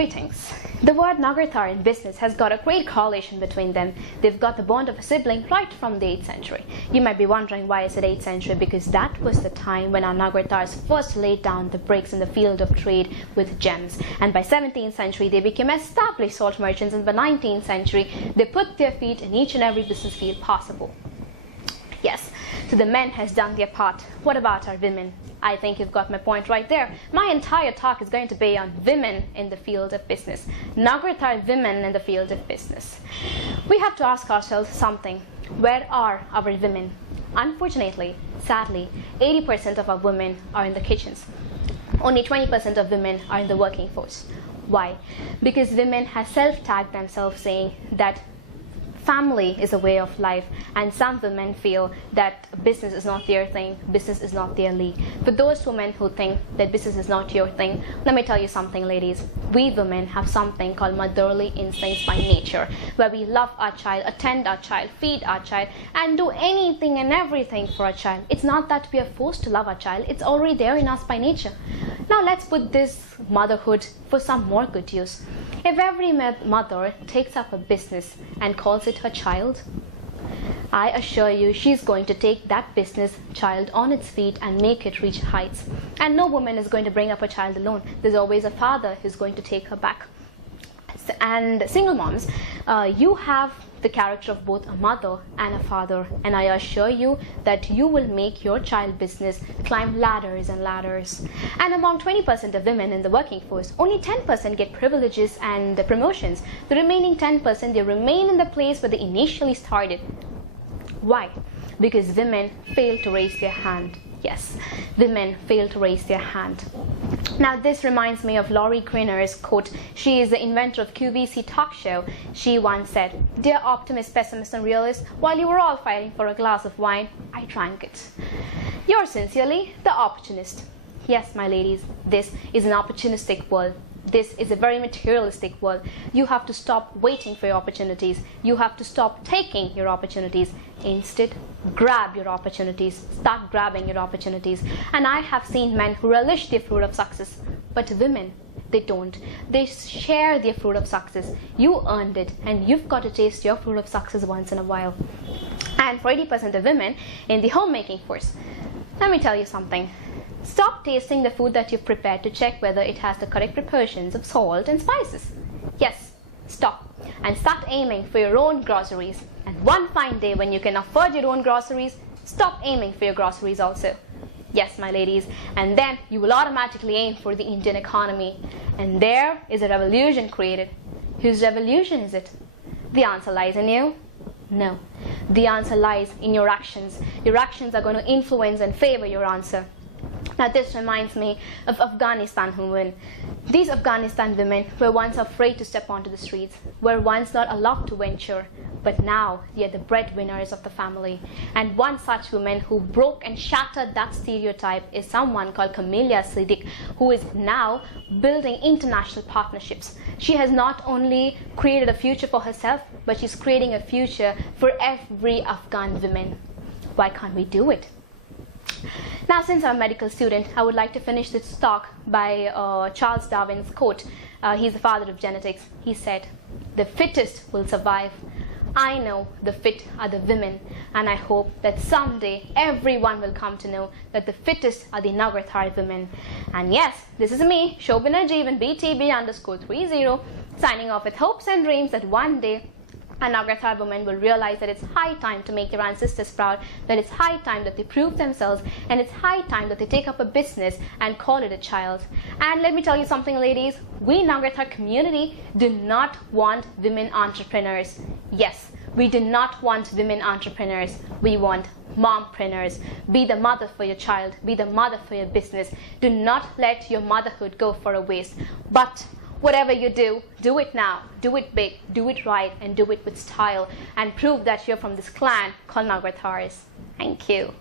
Greetings. The word nagarathar in business has got a great correlation between them. They've got the bond of a sibling right from the 8th century. You might be wondering why I said 8th century, because that was the time when our nagarathars first laid down the bricks in the field of trade with gems. And by 17th century, they became established salt merchants, and by 19th century, they put their feet in each and every business field possible. Yes, so the men has done their part. What about our women? I think you've got my point right there. My entire talk is going to be on women in the field of business. Nagarathar women in the field of business. We have to ask ourselves something. Where are our women? Unfortunately, sadly, 80% of our women are in the kitchens. Only 20% of women are in the working force. Why? Because women have self-tagged themselves saying that family is a way of life, and some women feel that business is not their thing, business is not their league. For those women who think that business is not your thing, let me tell you something, ladies. We women have something called motherly instincts by nature, where we love our child, attend our child, feed our child, and do anything and everything for our child. It's not that we are forced to love our child, it's already there in us by nature. Now let's put this motherhood for some more good use. If every mother takes up a business and calls it her child, I assure you she's going to take that business child on its feet and make it reach heights. And no woman is going to bring up a child alone. There's always a father who's going to take her back. And single moms, you have the character of both a mother and a father, and I assure you that you will make your child business climb ladders and ladders. And among 20% of women in the working force, only 10% get privileges and promotions. The remaining 10%, they remain in the place where they initially started. Why? Because women fail to raise their hand. Yes, women fail to raise their hand. Now this reminds me of Laurie Greener's quote. She is the inventor of QVC talk show. She once said, "Dear optimist, pessimist and realist, while you were all fighting for a glass of wine, I drank it." Yours sincerely, the opportunist. Yes, my ladies, this is an opportunistic world. This is a very materialistic world. You have to stop waiting for your opportunities. You have to stop taking your opportunities. Instead, grab your opportunities. Start grabbing your opportunities. And I have seen men who relish their fruit of success, but women, they don't. They share their fruit of success. You earned it, and you've got to taste your fruit of success once in a while. And for 80% of women in the homemaking force, let me tell you something. Stop tasting the food that you've prepared to check whether it has the correct proportions of salt and spices. Yes, stop and start aiming for your own groceries. And one fine day when you can afford your own groceries, stop aiming for your groceries also. Yes, my ladies, and then you will automatically aim for the Indian economy. And there is a revolution created. Whose revolution is it? The answer lies in you? No. The answer lies in your actions. Your actions are going to influence and favor your answer. Now this reminds me of Afghanistan women. These Afghanistan women were once afraid to step onto the streets, were once not allowed to venture, but now they are the breadwinners of the family. And one such woman who broke and shattered that stereotype is someone called Camelia Siddiq, who is now building international partnerships. She has not only created a future for herself, but she's creating a future for every Afghan woman. Why can't we do it? Now, since I'm a medical student, I would like to finish this talk by Charles Darwin's quote. He's the father of genetics. He said, "The fittest will survive." I know the fit are the women, and I hope that someday everyone will come to know that the fittest are the nagarathar women. And yes, this is me, Shobena Jeevan, BTB_30, signing off with hopes and dreams that one day a nagarathar woman will realize that it's high time to make their ancestors proud, that it's high time that they prove themselves, and it's high time that they take up a business and call it a child. And let me tell you something, ladies, we Nagarathar community do not want women entrepreneurs. Yes, we do not want women entrepreneurs. We want mompreneurs. Be the mother for your child, be the mother for your business. Do not let your motherhood go for a waste. But whatever you do, do it now, do it big, do it right, and do it with style, and prove that you're from this clan called Nagarathars. Thank you.